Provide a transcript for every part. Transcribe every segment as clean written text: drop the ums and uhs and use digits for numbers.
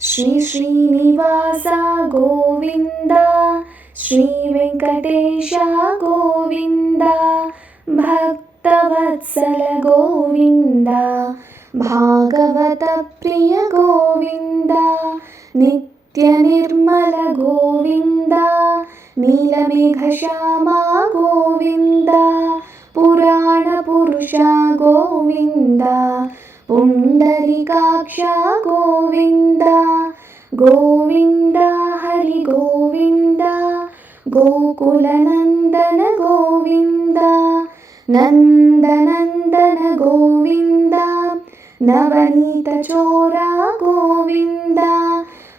ಶ್ರೀ ಶ್ರೀನಿವಾಸ ಗೋವಿಂದ, ಶ್ರೀ ವೆಂಕಟೇಶ ಗೋವಿಂದ, ಭಕ್ತವತ್ಸಲ ಗೋವಿಂದ, ಭಾಗವತ ಪ್ರಿಯ ಗೋವಿಂದ, ನಿತ್ಯ ನಿರ್ಮಲ ಗೋವಿಂದ, ನೀಲಮೇಘ ಶ್ಯಾಮ ಗೋವಿಂದ, ಪುರಾಣ ಪುರುಷ ಗೋವಿಂದ, ಪುಂಡರೀಕಾಕ್ಷ ಗೋವಿಂದ, ಗೋವಿಂದ ಹರಿ ಗೋವಿಂದ, ಗೋಕುಲನಂದನ ಗೋವಿಂದ, ನಂದನಂದನ ಗೋವಿಂದ, ನವನೀತ ಚೋರ ಗೋವಿಂದ,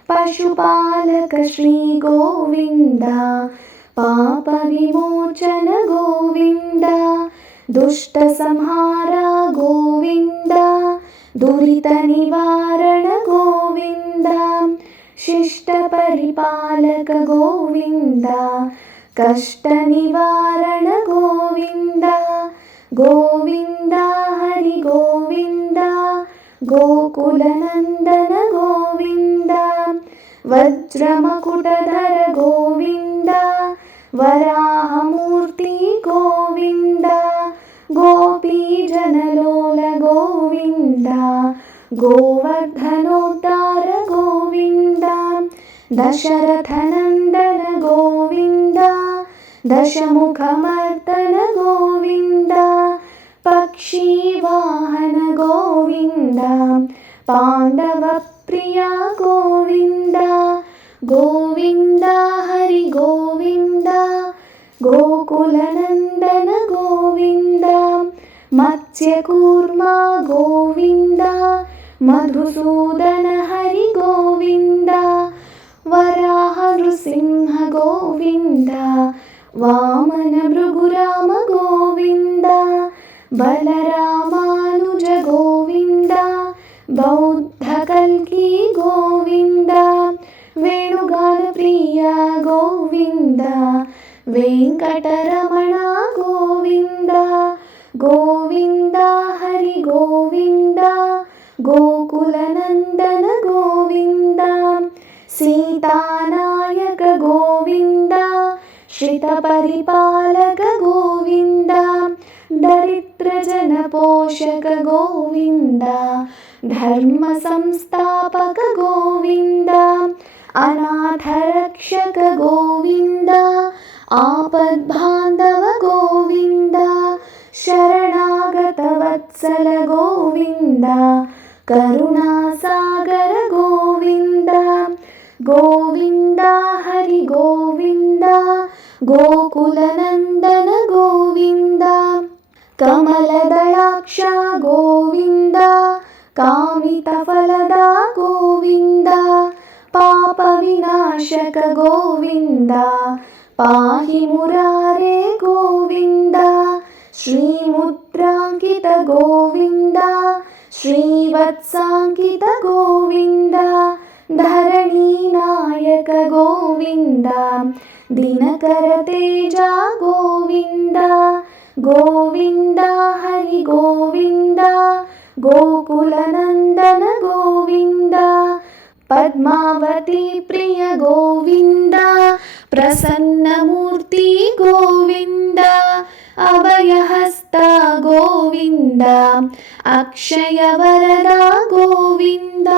ಪಶುಪಾಲಕ ಶ್ರೀ ಗೋವಿಂದ, ಪಾಪ ವಿಮೋಚನ ಗೋವಿಂದ, ದುಷ್ಟ ಸಂಹಾರ ಗೋವಿಂದ, ದುರಿತ ನಿವಾರಣ ಗೋವಿಂದ, ಶಿಷ್ಟ ಪರಿಪಾಲಕ ಗೋವಿಂದ, ಕಷ್ಟ ನಿವಾರಣ ಗೋವಿಂದ, ಗೋವಿಂದ ಹರಿ ಗೋವಿಂದ, ಗೋಕುಲನಂದನ ಗೋವಿಂದ, ವಜ್ರಮಕುಟಧರ ಗೋವಿಂದ, ವರಾಹಮೂರ್ತಿ ಗೋವಿಂದ, ಗೋಪೀಜನಲೋಲ ಗೋವಿಂದ, ಗೋವರ್ಧನೋದ್ಧಾರ ಗೋವಿಂದ, ದಶರಥನಂದನ ಗೋವಿಂದ, ದಶಮುಖಮರ್ದನ ಗೋವಿಂದ, ಪಕ್ಷಿವಾಹನ ಗೋವಿಂದ, ಪಾಂಡವ ಪ್ರಿಯ ಗೋವಿಂದ, ಗೋವಿಂದ ಹರಿ ಗೋವಿಂದ, ಗೋಕುಲನಂದನ ಗೋವಿಂದ, ಮತ್ಸ್ಯಕೂರ್ಮ ಗೋವಿಂದ, ಮಧುಸೂದನ ಹರಿ ಗೋವಿಂದ, ವರಾಹ ನೃಸಿಂಹ ಗೋವಿಂದ, ವಾಮನ ಭೃಗುರಾಮ ಗೋವಿಂದ, ಬಲರಾಮಾನುಜ ಗೋವಿಂದ, ಬೌದ್ಧ ಕಲ್ಕಿ ಗೋವಿಂದ, ವೇಣುಗಾನ ಪ್ರಿಯ ಗೋವಿಂದ, ವೆಂಕಟರಮಣ ಗೋವಿಂದ, ಗೋವಿಂದ ಹರಿ ಗೋವಿಂದ, ಗೋಕುಲನಂದನ ಗೋವಿಂದ, ಸೀತಾನಾಯಕ ಗೋವಿಂದ, ಶ್ರಿತ ಪರಿಪಾಲಕ ಗೋವಿಂದ, ದರಿದ್ರ ಜನ ಪೋಷಕ ಗೋವಿಂದ, ಧರ್ಮ ಸಂಸ್ಥಾಪಕ ಗೋವಿಂದ, ಅನಾಥ ರಕ್ಷಕ ಗೋವಿಂದ, ಆಪದ್ಬಾಂಧವ ಗೋವಿಂದ, ಶರಣಾಗತ ವತ್ಸಲ ಗೋವಿಂದ, ಕರುಣಾಸಾಗರ ಗೋವಿಂದ, ಗೋವಿಂದ ಹರಿ ಗೋವಿಂದ, ಗೋಕುಲನಂದನ ಗೋವಿಂದ, ಕಮಲದಳಾಕ್ಷ ಗೋವಿಂದ, ಕಾಮಿತ ಫಲದ ಗೋವಿಂದ, ಪಾಪ ವಿನಾಶಕ ಗೋವಿಂದ, ಪಾಹಿ ಮುರಾರೇ ಗೋವಿಂದ, ಶ್ರೀಮುದ್ರಾಂಕಿತ ಗೋವಿಂದ, ಶ್ರೀವತ್ಸಾಂಕಿತ ಗೋವಿಂದ, ಧರಣಿ ನಾಯಕ ಗೋವಿಂದ, ದಿನಕರ ತೇಜ ಗೋವಿಂದ, ಗೋವಿಂದ ಹರಿ ಗೋವಿಂದ, ಗೋಕುಲನಂದನ ಗೋವಿಂದ, ಪದ್ಮಾವತಿ ಪ್ರಿಯ ಗೋವಿಂದ, ಪ್ರಸನ್ನಮೂರ್ತಿ ಗೋವಿಂದ, ಅಭಯಹಸ್ತ ಗೋವಿಂದ, ಅಕ್ಷಯ ವರದ ಗೋವಿಂದ,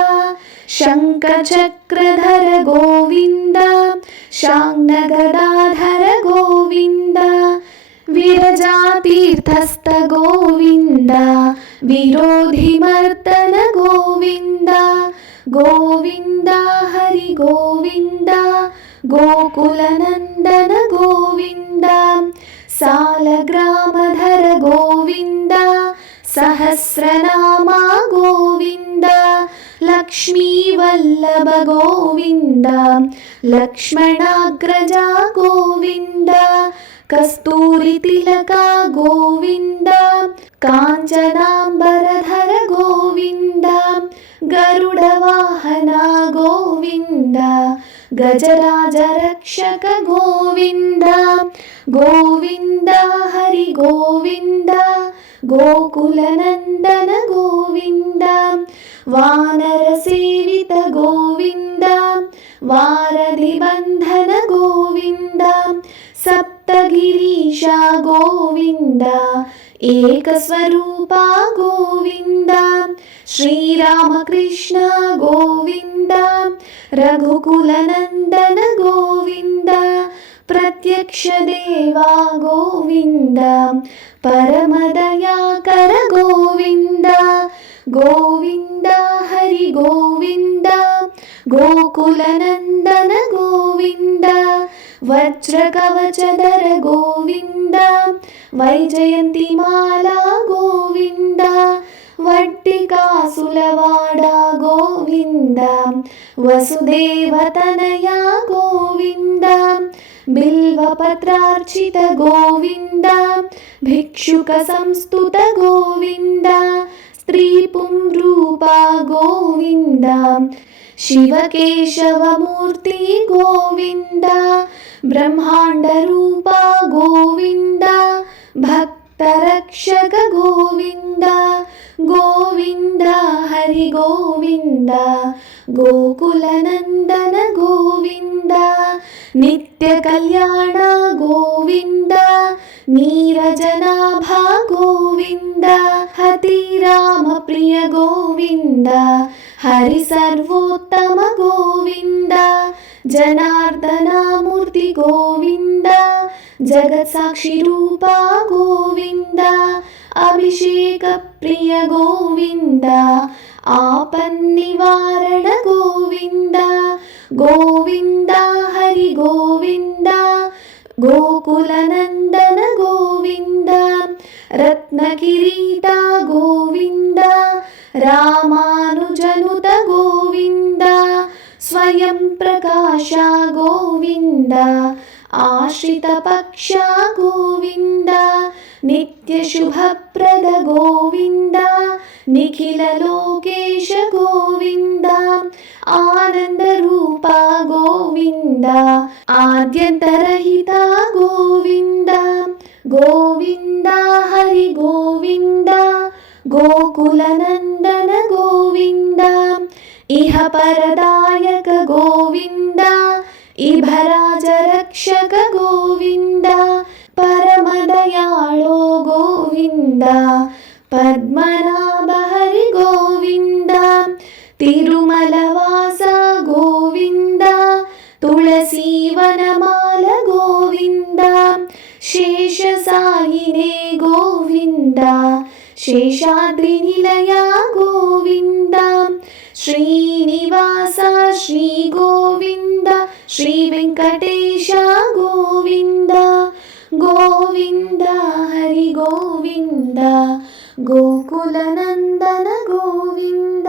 ಶಂಖಚಕ್ರಧರ ಗೋವಿಂದ, ಶಾಂಗ್ನಗದಾಧರ ಗೋವಿಂದ, ವಿರಜಾತೀರ್ಥಸ್ಥ ಗೋವಿಂದ, ವಿರೋಧಿಮರ್ದನ ಗೋವಿಂದ, ಗೋವಿಂದ ಹರಿ ಗೋವಿಂದ, ಗೋಕುಲನಂದನ ಗೋವಿಂದ, ಸಾಲಗ್ರಾಮಧರ ಗೋವಿಂದ, ಸಹಸ್ರನಾಮ ಗೋವಿಂದ, ಲಕ್ಷ್ಮೀವಲ್ಲಭ ಗೋವಿಂದ, ಲಕ್ಷ್ಮಣಾಗ್ರಜ ಗೋವಿಂದ, ಕಸ್ತೂರಿ ತಿಲಕ ಗೋವಿಂದ, ಕಾಂಚನಾಂಬರಧರ ಗೋವಿಂದ, ಗರುಡ ವಾಹನ ಗೋವಿಂದ, ಗಜರಾಜ ರಕ್ಷಕ ಗೋವಿಂದ, ಗೋವಿಂದ ಹರಿ ಗೋವಿಂದ, गोकुलनन्दन गोविन्द वानरसेवित गोविन्द वारधिबन्धन गोविन्द सप्तगिरीशा गोविन्द एकस्वरूपा गोविन्द श्रीरामकृष्ण गोविन्द रघुकुलनन्दन गोविन्द प्रत्यक्ष देवा गोविन्द परमदयाकर गोविन्द गोविन्द हरि गोविन्द गोकुलनन्दन गोविन्द वज्रकवचधर गोविन्द वैजयन्तिमाला गोविन्द वट्टिकासुलवाड गोविन्द वसुदेवतनया गोविन्द बिल्वपत्रार्चित गोविन्द भिक्षुकसंस्तुत गोविन्द स्त्रीपुंरूपा गोविन्द शिवकेशवमूर्ति गोविन्द ब्रह्माण्डरूपा गोविन्द भक्तरक्षक गोविन्द गोविन्द हरि गोविन्द गोकुलनन्दन गोविन्द नित्यकल्याण गोविन्द नीरजनाभा गोविन्द हतिरामप्रिय गोविन्द हरिसर्वोत्तम गोविन्द जनार्दनमूर्ति गोविन्द जगत्साक्षिरूपा गोविन्द अभिषेकप्रिय गोविन्द आपन्निवारण गोविन्द गोविन्द हरि गोविन्द गोकुलनन्दन गोविन्द रत्नकिरीट गोविन्द रामानुजनुत गोविन्द स्वयं प्रकाश गोविन्द आश्रितपक्ष गोविन्द नित्यशुभप्रद गोविन्द निखिललोकेश गोविन्द आनन्दरूप गोविन्द आद्यन्तरहित गोविन्द गोविन्द हरि गोविन्द गोकुलनन्दन गोविन्द इह परदायक गोविन्द इभराजरक्षक गोविन्द परमदयाळो गोविन्द पद्मनाभ हरि गोविन्द तिरुमलवास गोविन्द तुलसीवनमाल गोविन्द शेषसायिने गोविन्द शेषाद्रिनिलया गोविन्द श्रीनिवास श्री गोविन्द श्रीवेङ्कटेश गोविन्द गोविन्द हरि गोविन्द गोकुलनन्दन गोविन्द।